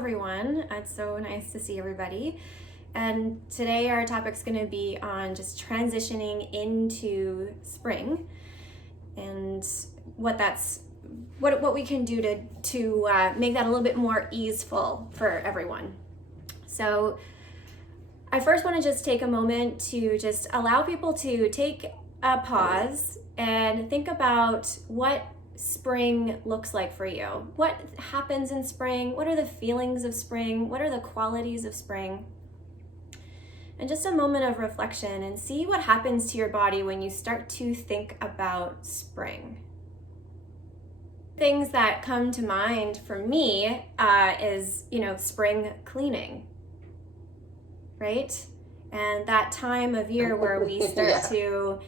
everyone. It's so nice to see everybody. And today our topic's going to be on just transitioning into spring and what we can do to make that a little bit more easeful for everyone. So I first want to just take a moment to just allow people to take a pause and think about what spring looks like for you. What happens in spring? What are the feelings of spring? What are the qualities of spring? And just a moment of reflection and see what happens to your body when you start to think about spring. Things that come to mind for me is, spring cleaning, right? And that time of year where we start to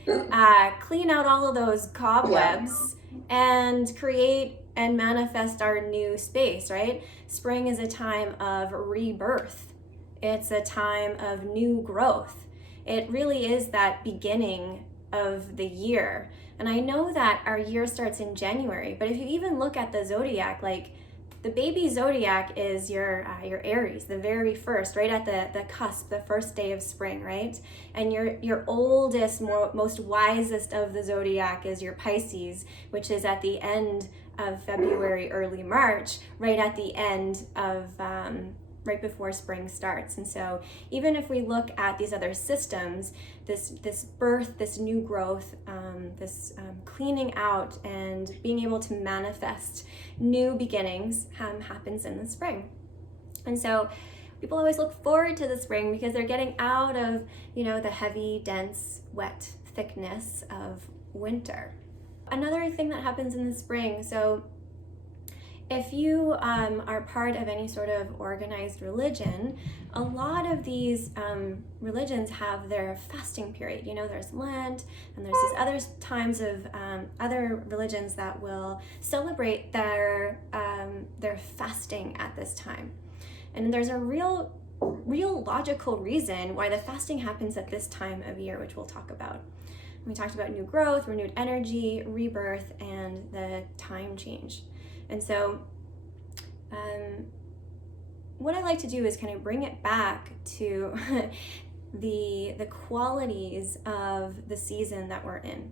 clean out all of those cobwebs and create and manifest our new space, right? Spring is a time of rebirth. It's a time of new growth. It really is that beginning of the year. And I know that our year starts in January, but if you even look at the zodiac, like the baby zodiac is your Aries, the very first, right at the cusp, the first day of spring, right? And your oldest, most wisest of the zodiac is your Pisces, which is at the end of February, early March, right at the end of right before spring starts. And so even if we look at these other systems, this birth, this new growth, this cleaning out and being able to manifest new beginnings happens in the spring. And so people always look forward to the spring because they're getting out of, the heavy, dense, wet thickness of winter. Another thing that happens in the spring, so if you are part of any sort of organized religion, a lot of these religions have their fasting period. There's Lent, and there's these other times of other religions that will celebrate their fasting at this time. And there's a real logical reason why the fasting happens at this time of year, which we'll talk about. We talked about new growth, renewed energy, rebirth, and the time change. And so what I like to do is kind of bring it back to the qualities of the season that we're in.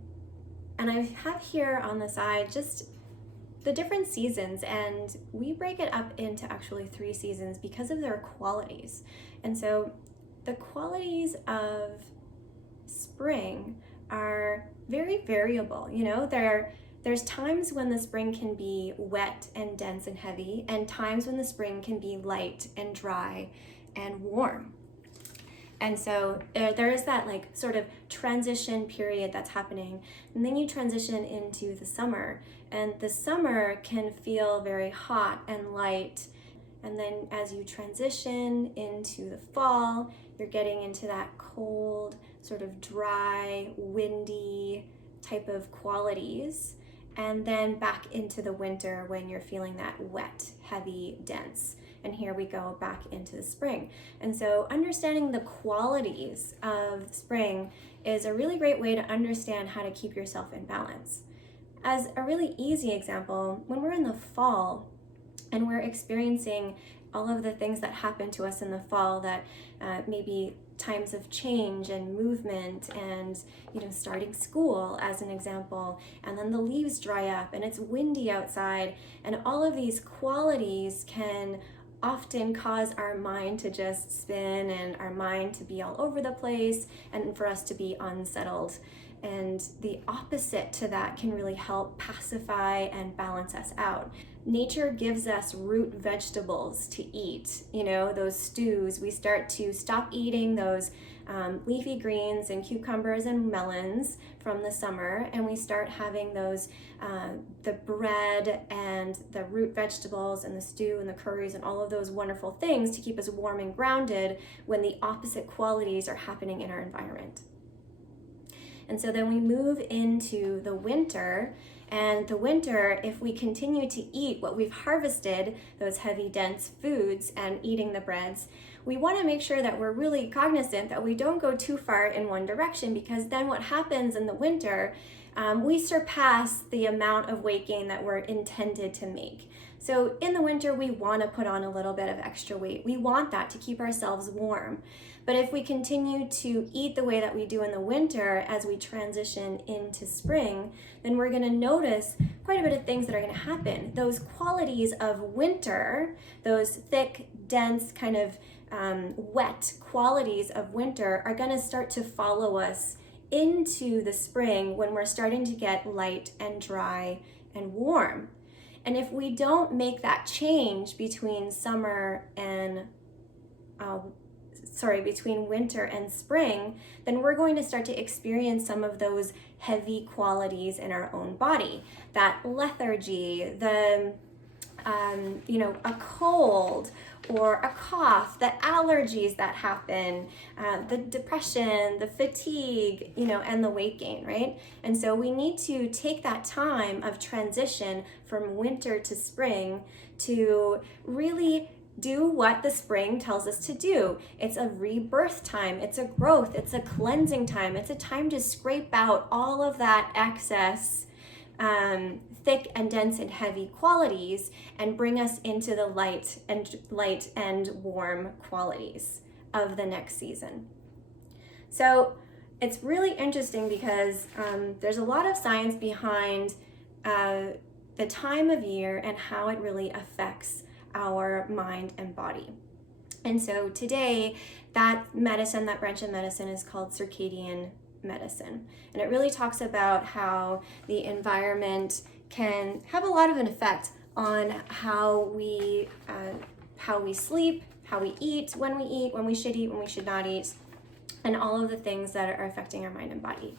And I have here on the side just the different seasons, and we break it up into actually 3 seasons because of their qualities. And so the qualities of spring are very variable. There's times when the spring can be wet and dense and heavy, and times when the spring can be light and dry and warm. And so there is that sort of transition period that's happening. And then you transition into the summer, and the summer can feel very hot and light. And then as you transition into the fall, you're getting into that cold, sort of dry, windy type of qualities. And then back into the winter when you're feeling that wet, heavy, dense. And here we go back into the spring. And so understanding the qualities of spring is a really great way to understand how to keep yourself in balance. As a really easy example, when we're in the fall and we're experiencing all of the things that happen to us in the fall that maybe times of change and movement and starting school as an example, and then the leaves dry up and it's windy outside, and all of these qualities can often cause our mind to just spin and our mind to be all over the place and for us to be unsettled. And the opposite to that can really help pacify and balance us out. Nature gives us root vegetables to eat, those stews. We start to stop eating those leafy greens and cucumbers and melons from the summer, and we start having those, the bread and the root vegetables and the stew and the curries and all of those wonderful things to keep us warm and grounded when the opposite qualities are happening in our environment. And so then we move into the winter, and the winter, if we continue to eat what we've harvested, those heavy, dense foods, and eating the breads, we want to make sure that we're really cognizant that we don't go too far in one direction, because then what happens in the winter, we surpass the amount of weight gain that we're intended to make. So in the winter, we want to put on a little bit of extra weight. We want that to keep ourselves warm. But if we continue to eat the way that we do in the winter as we transition into spring, then we're going to notice quite a bit of things that are going to happen. Those qualities of winter, those thick, dense, kind of wet qualities of winter are going to start to follow us into the spring, when we're starting to get light and dry and warm. And if we don't make that change between between winter and spring, then we're going to start to experience some of those heavy qualities in our own body. That lethargy, a cold or a cough, the allergies that happen, the depression, the fatigue, and the weight gain, right? And so we need to take that time of transition from winter to spring to really do what the spring tells us to do. It's a rebirth time, it's a growth, it's a cleansing time, it's a time to scrape out all of that excess thick and dense and heavy qualities and bring us into the light and warm qualities of the next season. So it's really interesting because there's a lot of science behind the time of year and how it really affects our mind and body. And so today, that branch of medicine is called Circadian Medicine. And it really talks about how the environment can have a lot of an effect on how we sleep, how we eat, when we should eat, when we should not eat, and all of the things that are affecting our mind and body.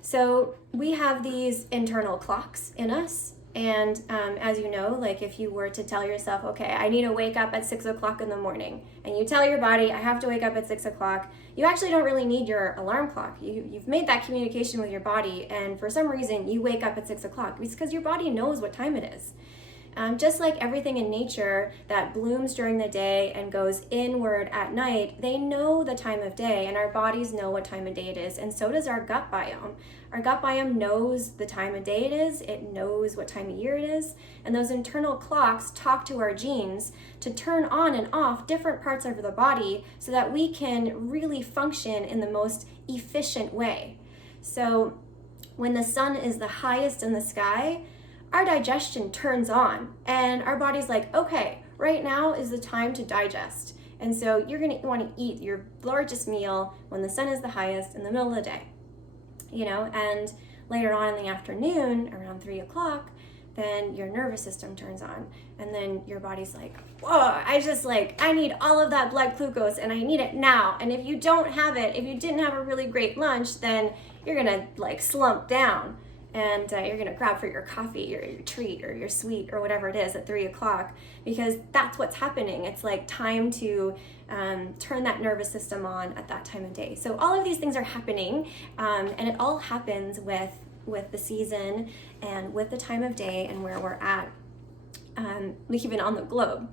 So we have these internal clocks in us. And as you know, like if you were to tell yourself, okay, I need to wake up at 6 o'clock in the morning, and you tell your body, I have to wake up at 6 o'clock, you actually don't really need your alarm clock. You've made that communication with your body, and for some reason you wake up at 6 o'clock. It's because your body knows what time it is. Just like everything in nature that blooms during the day and goes inward at night, they know the time of day, and our bodies know what time of day it is, and so does our gut biome. Our gut biome knows the time of day it is, it knows what time of year it is, and those internal clocks talk to our genes to turn on and off different parts of the body so that we can really function in the most efficient way. So when the sun is the highest in the sky, our digestion turns on, and our body's like, okay, right now is the time to digest. And so you're gonna want to eat your largest meal when the sun is the highest in the middle of the day, and later on in the afternoon, around 3 o'clock, then your nervous system turns on, and then your body's like, whoa, I need all of that blood glucose, and I need it now. And if you don't have it, if you didn't have a really great lunch, then you're gonna slump down. And you're gonna grab for your coffee or your treat or your sweet or whatever it is at 3 o'clock, because that's what's happening. It's like time to turn that nervous system on at that time of day. So all of these things are happening, and it all happens with the season and with the time of day and where we're at, even on the globe.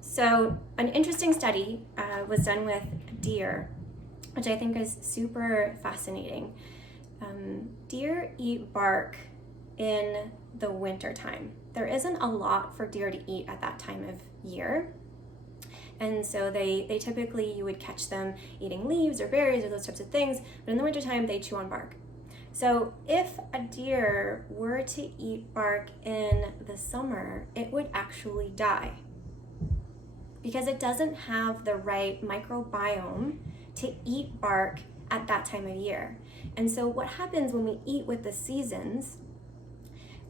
So an interesting study was done with deer, which I think is super fascinating. Deer eat bark in the winter time. There isn't a lot for deer to eat at that time of year. And so they typically, you would catch them eating leaves or berries or those types of things, but in the wintertime they chew on bark. So if a deer were to eat bark in the summer, it would actually die, because it doesn't have the right microbiome to eat bark at that time of year. And so what happens when we eat with the seasons,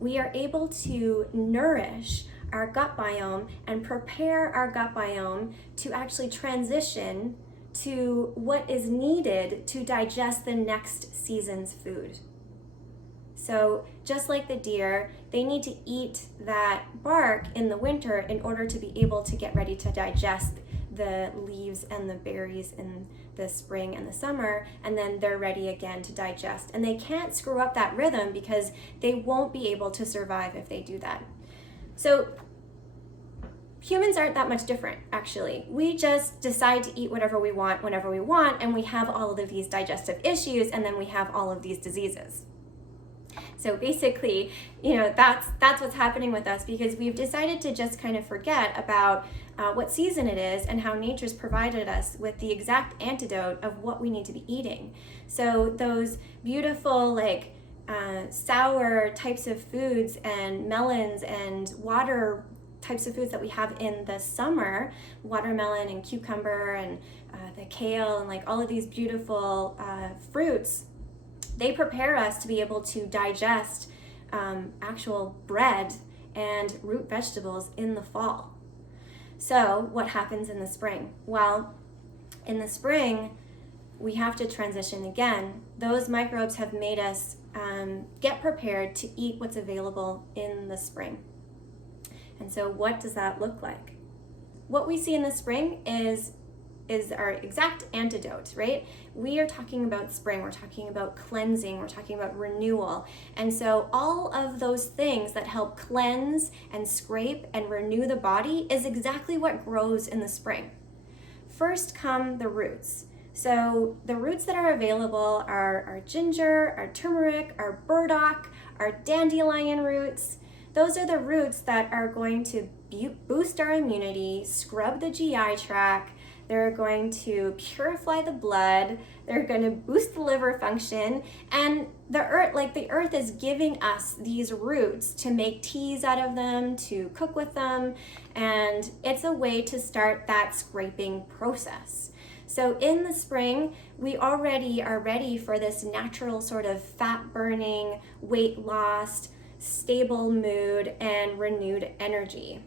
we are able to nourish our gut biome and prepare our gut biome to actually transition to what is needed to digest the next season's food. So just like the deer, they need to eat that bark in the winter in order to be able to get ready to digest the leaves and the berries in the spring and the summer, and then they're ready again to digest. And they can't screw up that rhythm, because they won't be able to survive if they do that. So humans aren't that much different, actually. We just decide to eat whatever we want whenever we want, and we have all of these digestive issues, and then we have all of these diseases. So basically, that's what's happening with us, because we've decided to just kind of forget about what season it is and how nature's provided us with the exact antidote of what we need to be eating. So those beautiful, sour types of foods and melons and water types of foods that we have in the summer, watermelon and cucumber and the kale and all of these beautiful fruits, they prepare us to be able to digest actual bread and root vegetables in the fall. So what happens in the spring? Well, in the spring, we have to transition again. Those microbes have made us get prepared to eat what's available in the spring. And so what does that look like? What we see in the spring is our exact antidote, right? We are talking about spring, we're talking about cleansing, we're talking about renewal. And so all of those things that help cleanse and scrape and renew the body is exactly what grows in the spring. First come the roots. So the roots that are available are our ginger, our turmeric, our burdock, our dandelion roots. Those are the roots that are going to boost our immunity, scrub the GI tract. They're going to purify the blood. They're going to boost the liver function. And the earth is giving us these roots to make teas out of them, to cook with them. And it's a way to start that scraping process. So in the spring, we already are ready for this natural sort of fat burning, weight loss, stable mood, and renewed energy.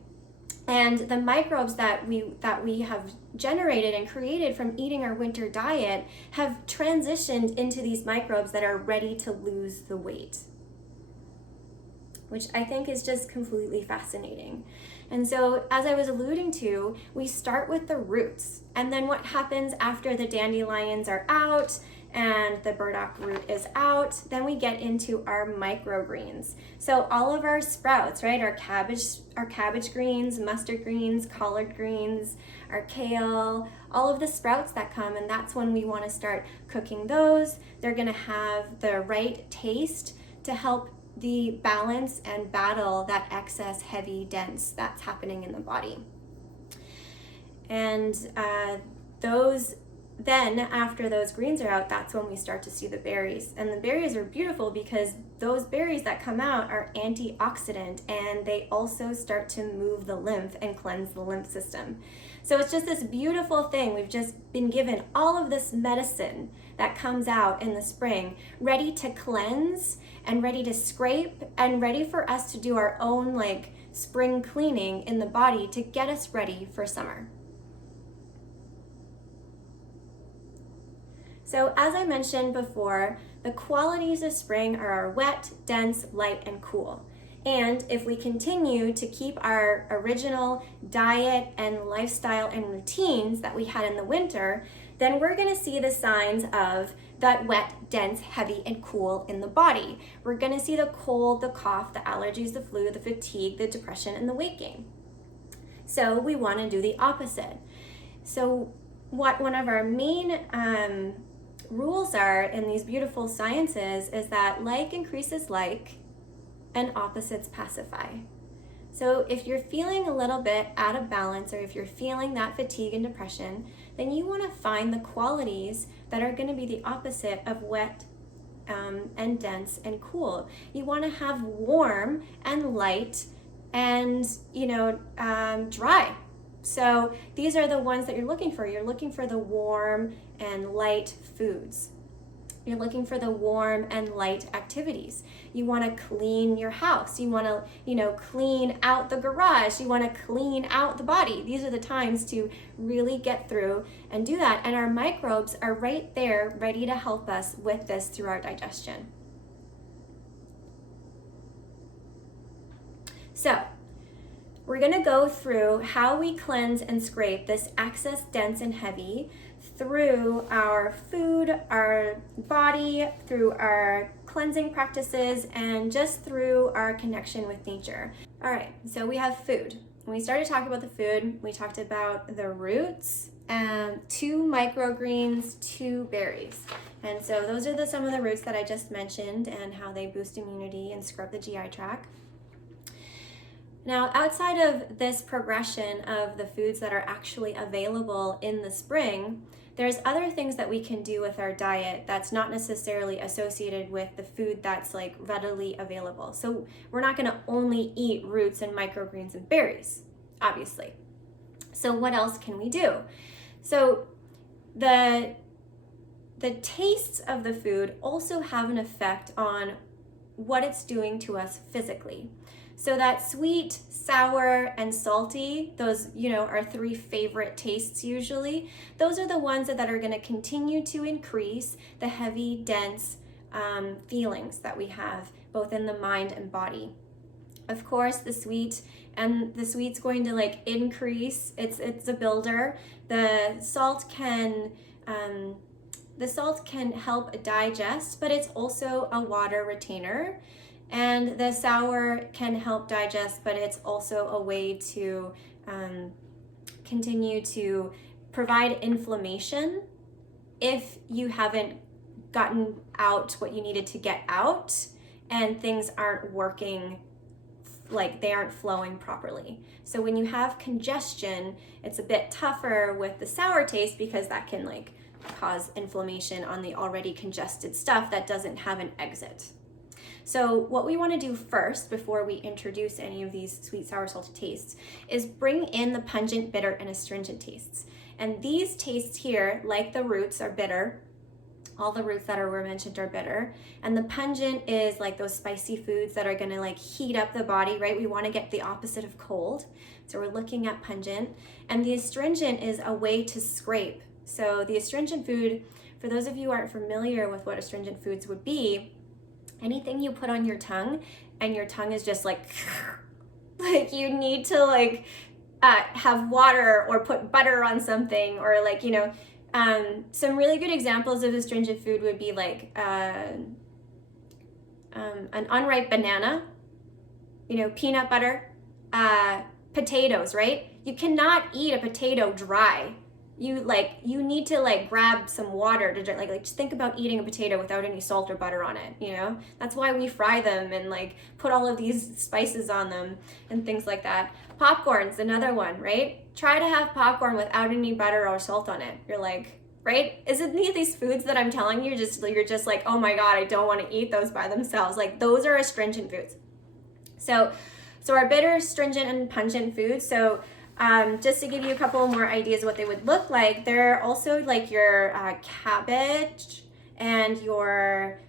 And the microbes that we have generated and created from eating our winter diet have transitioned into these microbes that are ready to lose the weight, which I think is just completely fascinating. And so, as I was alluding to, we start with the roots, and then what happens after the dandelions are out and the burdock root is out, then we get into our microgreens. So all of our sprouts, right? Our cabbage greens, mustard greens, collard greens, our kale, all of the sprouts that come, and that's when we want to start cooking those. They're going to have the right taste to help the balance and battle that excess heavy dense that's happening in the body. And then after those greens are out, that's when we start to see the berries. And the berries are beautiful because those berries that come out are antioxidant, and they also start to move the lymph and cleanse the lymph system. So it's just this beautiful thing. We've just been given all of this medicine that comes out in the spring, ready to cleanse and ready to scrape and ready for us to do our own spring cleaning in the body to get us ready for summer. So as I mentioned before, the qualities of spring are wet, dense, light, and cool. And if we continue to keep our original diet and lifestyle and routines that we had in the winter, then we're going to see the signs of that wet, dense, heavy, and cool in the body. We're going to see the cold, the cough, the allergies, the flu, the fatigue, the depression, and the weight gain. So we want to do the opposite. So one of our main rules are in these beautiful sciences is that like increases like and opposites pacify. So if you're feeling a little bit out of balance, or if you're feeling that fatigue and depression, then you want to find the qualities that are going to be the opposite of wet and dense and cool. You want to have warm and light and dry. So these are the ones that you're looking for. You're looking for the warm and light foods. You're looking for the warm and light activities. You want to clean your house. You want to, clean out the garage. You want to clean out the body. These are the times to really get through and do that. And our microbes are right there ready to help us with this through our digestion. So we're going to go through how we cleanse and scrape this excess dense and heavy through our food, our body, through our cleansing practices, and just through our connection with nature. All right, so we have food. when we started talking about the food, we talked about the roots, 2 microgreens, 2 berries. And so those are some of the roots that I just mentioned and how they boost immunity and scrub the GI tract. Now, outside of this progression of the foods that are actually available in the spring, there's other things that we can do with our diet that's not necessarily associated with the food that's like readily available. So we're not going to only eat roots and microgreens and berries, obviously. So what else can we do? So the tastes of the food also have an effect on what it's doing to us physically. So that sweet, sour, and salty, those, our 3 favorite tastes usually, those are the ones that are going to continue to increase the heavy, dense feelings that we have both in the mind and body. Of course, the sweet's going to like increase. It's a builder. The salt can help digest, but it's also a water retainer. And the sour can help digest, but it's also a way to continue to provide inflammation if you haven't gotten out what you needed to get out and things aren't working, like they aren't flowing properly. So when you have congestion, it's a bit tougher with the sour taste because that can like cause inflammation on the already congested stuff that doesn't have an exit. So what we want to do first, before we introduce any of these sweet, sour, salty tastes, is bring in the pungent, bitter, and astringent tastes. And these tastes here, like the roots, are bitter. All the roots that were mentioned are bitter. And the pungent is like those spicy foods that are going to like heat up the body, right? We want to get the opposite of cold. So we're looking at pungent. And the astringent is a way to scrape. So the astringent food, for those of you who aren't familiar with what astringent foods would be, anything you put on your tongue and your tongue is just like you need to like have water or put butter on something, or like, some really good examples of astringent food would be like an unripe banana, peanut butter, potatoes, right? You cannot eat a potato dry. You need to like grab some water to drink. Like just think about eating a potato without any salt or butter on it, That's why we fry them and like put all of these spices on them and things like that. Popcorn's another one, right? Try to have popcorn without any butter or salt on it. You're like, right? Isn't any of these foods that I'm telling you, you're just like, oh my God, I don't want to eat those by themselves. Like those are astringent foods. So our bitter, astringent, and pungent foods. So just to give you a couple more ideas of what they would look like, they're also like your cabbage and your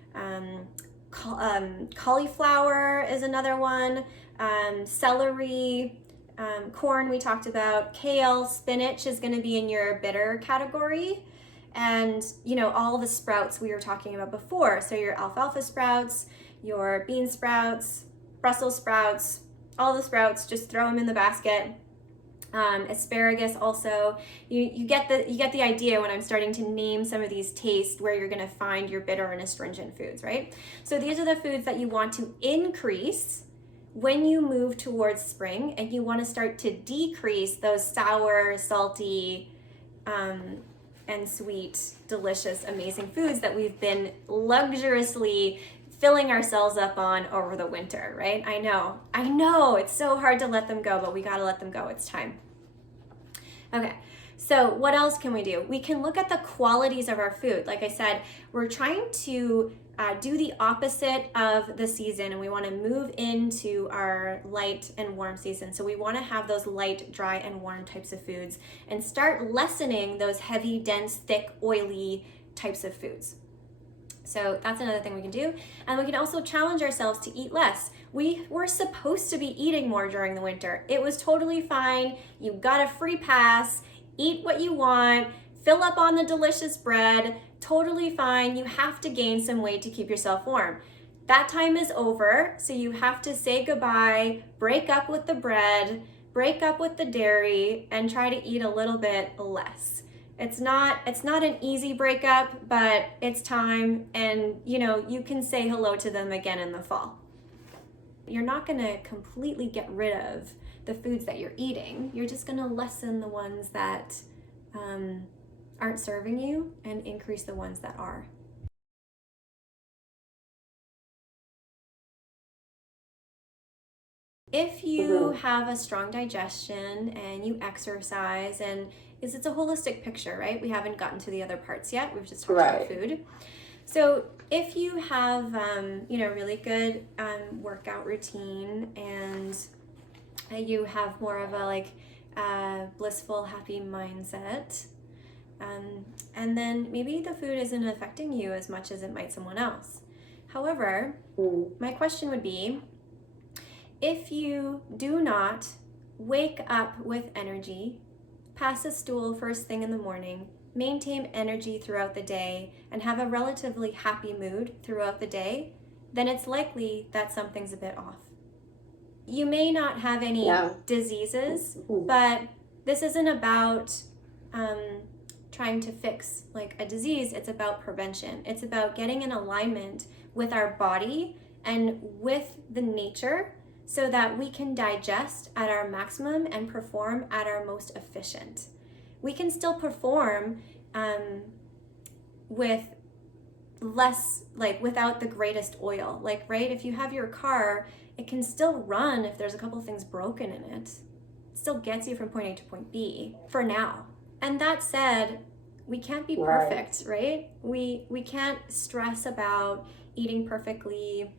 cauliflower is another one, celery, corn we talked about, kale, spinach is going to be in your bitter category, and all the sprouts we were talking about before. So your alfalfa sprouts, your bean sprouts, Brussels sprouts, all the sprouts, just throw them in the basket. Asparagus also, you get the idea when I'm starting to name some of these tastes where you're going to find your bitter and astringent foods, right? So these are the foods that you want to increase when you move towards spring, and you want to start to decrease those sour, salty, and sweet, delicious, amazing foods that we've been luxuriously filling ourselves up on over the winter, right? I know, it's so hard to let them go, but we gotta let them go, it's time. Okay, so what else can we do? We can look at the qualities of our food. Like I said, we're trying to do the opposite of the season, and we wanna move into our light and warm season. So we wanna have those light, dry, and warm types of foods and start lessening those heavy, dense, thick, oily types of foods. So that's another thing we can do. And we can also challenge ourselves to eat less. We were supposed to be eating more during the winter. It was totally fine. You got a free pass. Eat what you want. Fill up on the delicious bread. Totally fine. You have to gain some weight to keep yourself warm. That time is over. So you have to say goodbye, break up with the bread, break up with the dairy, and try to eat a little bit less. It's not an easy breakup, but it's time, and you can say hello to them again in the fall. You're not going to completely get rid of the foods that you're eating. You're just going to lessen the ones that aren't serving you and increase the ones that are. If you have a strong digestion and you exercise, and it's a holistic picture, right? We haven't gotten to the other parts yet. We've just talked about food. So if you have, really good workout routine, and you have more of a blissful, happy mindset, and then maybe the food isn't affecting you as much as it might someone else. However, my question would be, if you do not wake up with energy, pass a stool first thing in the morning, maintain energy throughout the day, and have a relatively happy mood throughout the day, then it's likely that something's a bit off. You may not have any diseases, but this isn't about trying to fix a disease. It's about prevention. It's about getting in alignment with our body and with the nature, so that we can digest at our maximum and perform at our most efficient. We can still perform with less, without the greatest oil. Right, if you have your car, it can still run if there's a couple things broken in it. It still gets you from point A to point B for now. And that said, we can't be perfect, right? We can't stress about eating perfectly.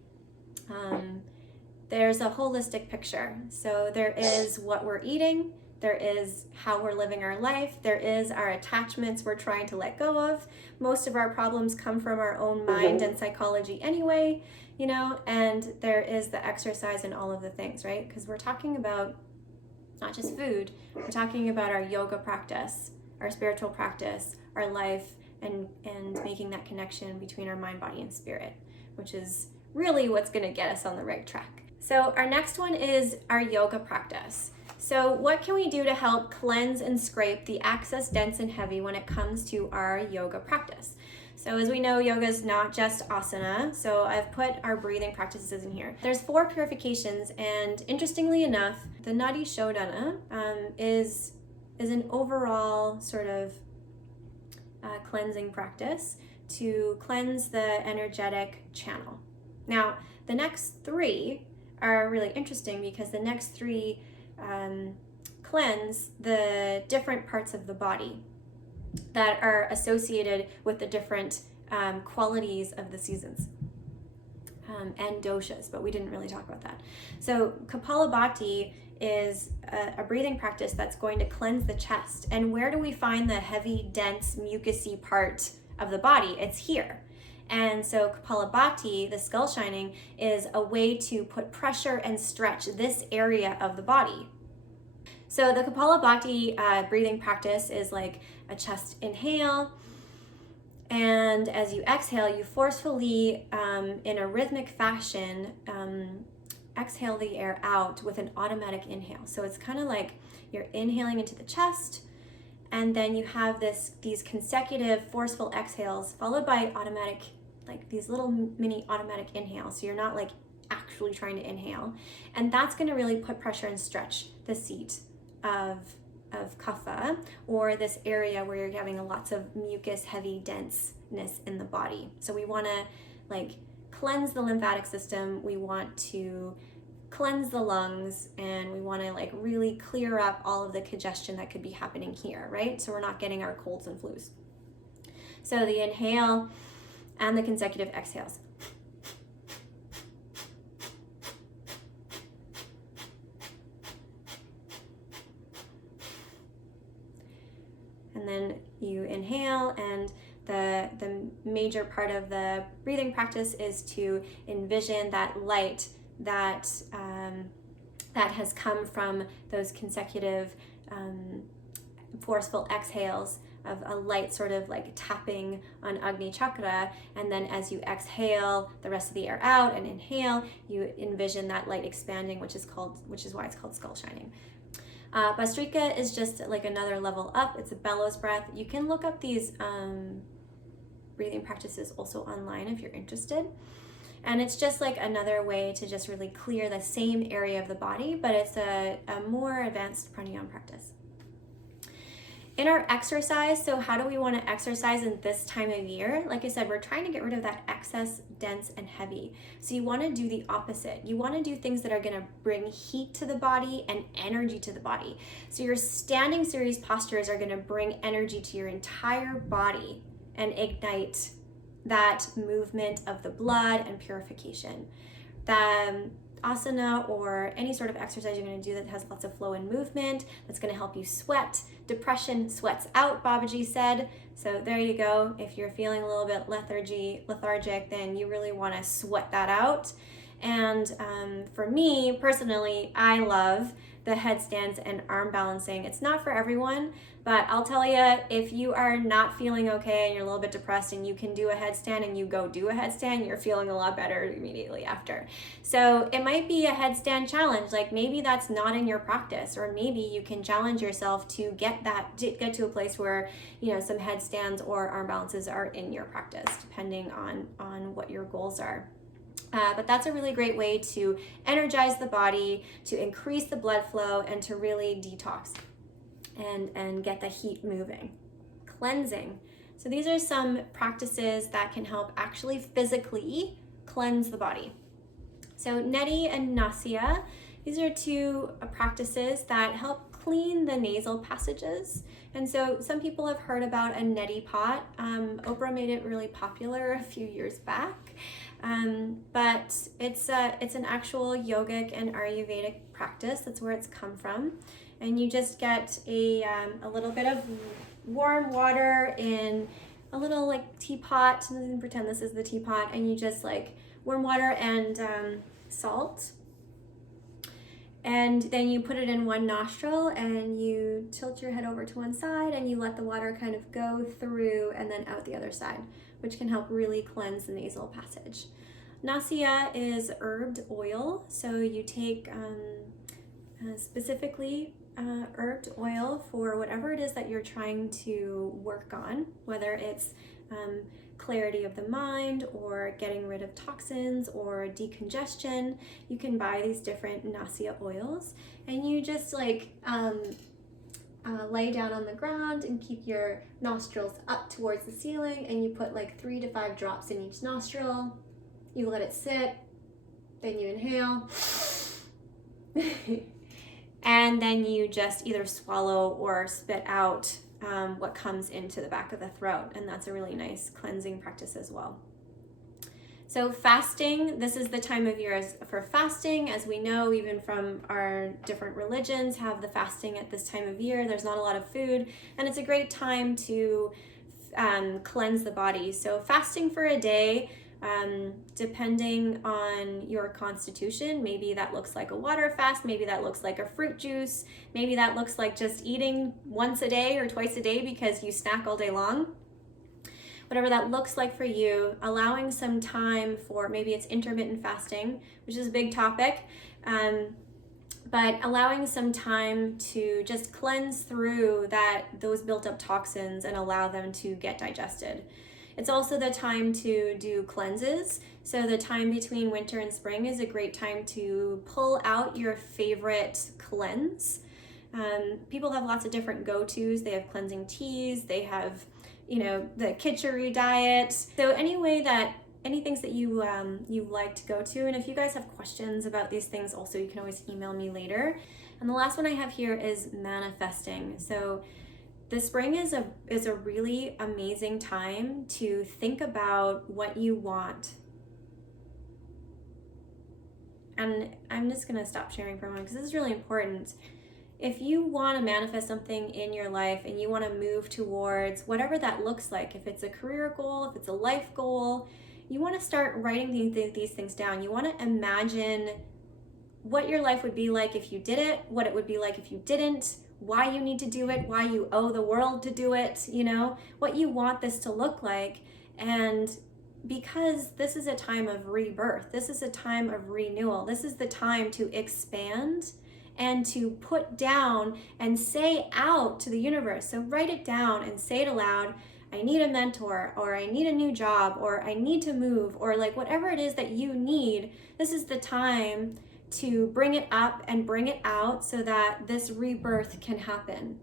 There's a holistic picture. So there is what we're eating, there is how we're living our life, there is our attachments we're trying to let go of. Most of our problems come from our own mind and psychology anyway, and there is the exercise and all of the things, right? Because we're talking about not just food, we're talking about our yoga practice, our spiritual practice, our life, and making that connection between our mind, body, and spirit, which is really what's going to get us on the right track. So our next one is our yoga practice. So what can we do to help cleanse and scrape the excess, dense, and heavy when it comes to our yoga practice? So as we know, yoga is not just asana, so I've put our breathing practices in here. There's 4 purifications, and interestingly enough, the Neti Shodhana is an overall sort of cleansing practice to cleanse the energetic channel. Now, the next 3 are really interesting because the next 3 cleanse the different parts of the body that are associated with the different qualities of the seasons and doshas, but we didn't really talk about that. So Kapalabhati is a breathing practice that's going to cleanse the chest. And where do we find the heavy, dense, mucousy part of the body? It's here. And so Kapalabhati, the skull shining, is a way to put pressure and stretch this area of the body. So the Kapalabhati breathing practice is like a chest inhale, and as you exhale, you forcefully, in a rhythmic fashion, exhale the air out with an automatic inhale. So it's kind of like you're inhaling into the chest, and then you have these consecutive forceful exhales followed by automatic, these little mini automatic inhales. So you're not actually trying to inhale, and that's going to really put pressure and stretch the seat of kapha, or this area where you're having lots of mucus, heavy denseness in the body. So we want to cleanse the lymphatic system, we want to cleanse the lungs, and we want to really clear up all of the congestion that could be happening here, right? So we're not getting our colds and flus. So the inhale and the consecutive exhales. And then you inhale, and the major part of the breathing practice is to envision that light that has come from those consecutive forceful exhales of a light sort of tapping on Agni Chakra, and then as you exhale the rest of the air out and inhale, you envision that light expanding, which is why it's called skull shining. Bhastrika is just another level up. It's a bellows breath. You can look up these breathing practices also online if you're interested. And it's just like another way to just really clear the same area of the body, but it's a more advanced pranayama practice. In our exercise, so how do we want to exercise in this time of year? Like I said, we're trying to get rid of that excess, dense, and heavy. So you want to do the opposite. You want to do things that are going to bring heat to the body and energy to the body. So your standing series postures are going to bring energy to your entire body and ignite that movement of the blood and purification. The asana or any sort of exercise you're going to do that has lots of flow and movement, that's going to help you sweat. Depression sweats out, Babaji said. So there you go. If you're feeling a little bit lethargic, then you really want to sweat that out. And for me personally, I love the headstands and arm balancing. It's not for everyone, but I'll tell you, if you are not feeling okay and you're a little bit depressed and you can do a headstand and you go do a headstand, you're feeling a lot better immediately after. So it might be a headstand challenge. Like maybe that's not in your practice, or maybe you can challenge yourself to get to a place where, you know, some headstands or arm balances are in your practice, depending on what your goals are. But that's a really great way to energize the body, to increase the blood flow, and to really detox and get the heat moving. Cleansing. So these are some practices that can help actually physically cleanse the body. So Neti and Nasya, these are two practices that help clean the nasal passages. And so some people have heard about a Neti Pot. Oprah made it really popular a few years back. But it's an actual yogic and Ayurvedic practice. That's where it's come from. And you just get a little bit of warm water in a little like teapot. Pretend this is the teapot, and you just like warm water and salt. And then you put it in one nostril and you tilt your head over to one side and you let the water kind of go through and then out the other side, which can help really cleanse the nasal passage. Nasya is herbed oil. So you take specifically herbed oil for whatever it is that you're trying to work on, whether it's clarity of the mind or getting rid of toxins or decongestion. You can buy these different Nasya oils and you just like lay down on the ground and keep your nostrils up towards the ceiling, and you put like 3 to 5 drops in each nostril. You let it sit, then you inhale, and then you just either swallow or spit out what comes into the back of the throat, and that's a really nice cleansing practice as well. So fasting, this is the time of year for fasting. As we know, even from our different religions have the fasting at this time of year. There's not a lot of food, and it's a great time to cleanse the body. So fasting for a day, depending on your constitution, maybe that looks like a water fast, maybe that looks like a fruit juice, maybe that looks like just eating once a day or twice a day because you snack all day long. Whatever that looks like for you, allowing some time for, maybe it's intermittent fasting, which is a big topic, but allowing some time to just cleanse through those built up toxins and allow them to get digested. It's also the time to do cleanses. So the time between winter and spring is a great time to pull out your favorite cleanse. People have lots of different go-tos. They have cleansing teas. They have, the khichdi diet. So any things that you like to go to. And if you guys have questions about these things also, you can always email me later. And the last one I have here is manifesting. So the spring is a really amazing time to think about what you want. And I'm just gonna stop sharing for a moment because this is really important. If you want to manifest something in your life and you want to move towards whatever that looks like, if it's a career goal, if it's a life goal, you want to start writing these things down. You want to imagine what your life would be like if you did it, what it would be like if you didn't, why you need to do it, why you owe the world to do it, what you want this to look like. And because this is a time of rebirth, this is a time of renewal, this is the time to expand and to put down and say out to the universe. So write it down and say it aloud. I need a mentor, or I need a new job, or I need to move, or like whatever it is that you need, this is the time to bring it up and bring it out so that this rebirth can happen.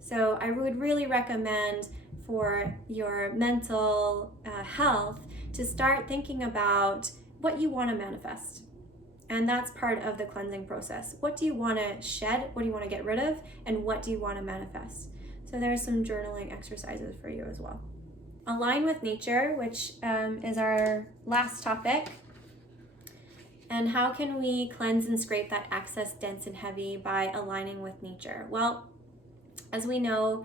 So I would really recommend for your mental health to start thinking about what you want to manifest. And that's part of the cleansing process. What do you want to shed? What do you want to get rid of? And what do you want to manifest? So there's some journaling exercises for you as well. Align with nature, which is our last topic. And how can we cleanse and scrape that excess dense and heavy by aligning with nature? Well, as we know,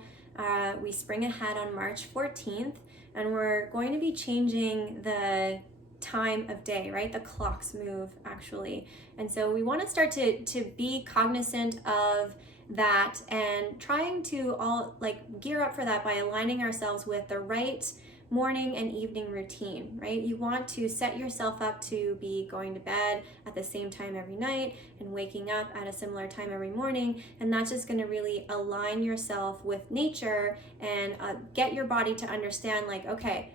we spring ahead on March 14th, and we're going to be changing the time of day, right? The clocks move actually. And so we want to start to be cognizant of that and trying to all like gear up for that by aligning ourselves with the right morning and evening routine, right? You want to set yourself up to be going to bed at the same time every night and waking up at a similar time every morning. And that's just going to really align yourself with nature and get your body to understand like, okay,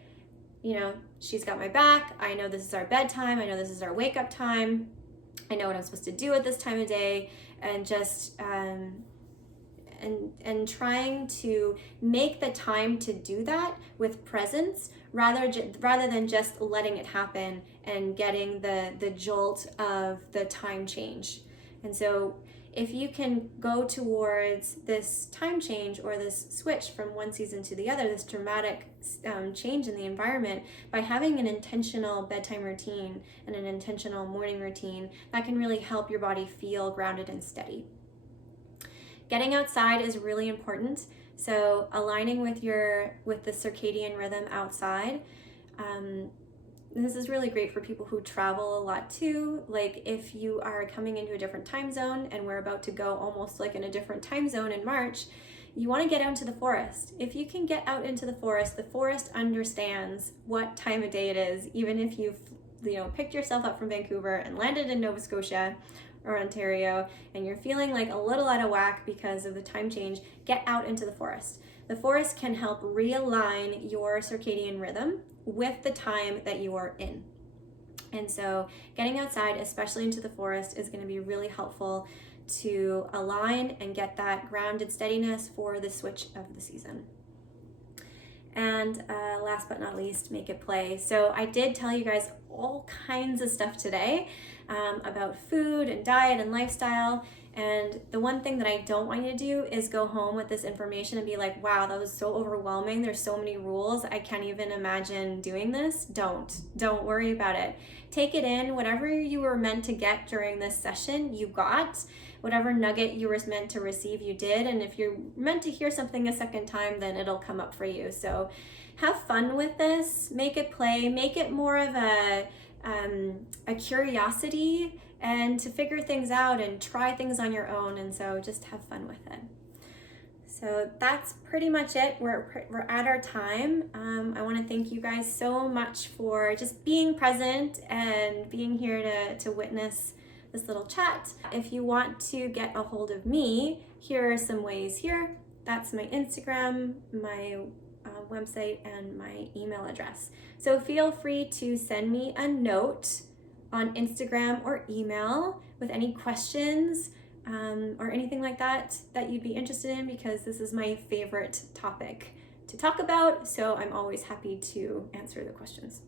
you know, she's got my back. I know this is our bedtime. I know this is our wake up time. I know what I'm supposed to do at this time of day, and just and trying to make the time to do that with presence rather than just letting it happen and getting the jolt of the time change. And so if you can go towards this time change or this switch from one season to the other, this dramatic change in the environment, by having an intentional bedtime routine and an intentional morning routine, that can really help your body feel grounded and steady. Getting outside is really important. So aligning with the circadian rhythm outside. This is really great for people who travel a lot too. Like if you are coming into a different time zone and we're about to go almost like in a different time zone in March, you want to get out into the forest. If you can get out into the forest understands what time of day it is, even if you've picked yourself up from Vancouver and landed in Nova Scotia or Ontario and you're feeling like a little out of whack because of the time change, get out into the forest. The forest can help realign your circadian rhythm with the time that you are in. And so getting outside, especially into the forest, is going to be really helpful to align and get that grounded steadiness for the switch of the season. And last but not least, make it play. So I did tell you guys all kinds of stuff today about food and diet and lifestyle. And the one thing that I don't want you to do is go home with this information and be like, wow, that was so overwhelming. There's so many rules. I can't even imagine doing this. Don't worry about it. Take it in. Whatever you were meant to get during this session, you got. Whatever nugget you were meant to receive, you did. And if you're meant to hear something a second time, then it'll come up for you. So have fun with this. Make it play. Make it more of a curiosity and to figure things out and try things on your own. And so just have fun with it. So that's pretty much it. We're at our time. I want to thank you guys so much for just being present and being here to witness this little chat. If you want to get a hold of me, here are some ways here. That's my Instagram, my website, and my email address. So feel free to send me a note on Instagram or email with any questions or anything like that you'd be interested in, because this is my favorite topic to talk about. So I'm always happy to answer the questions.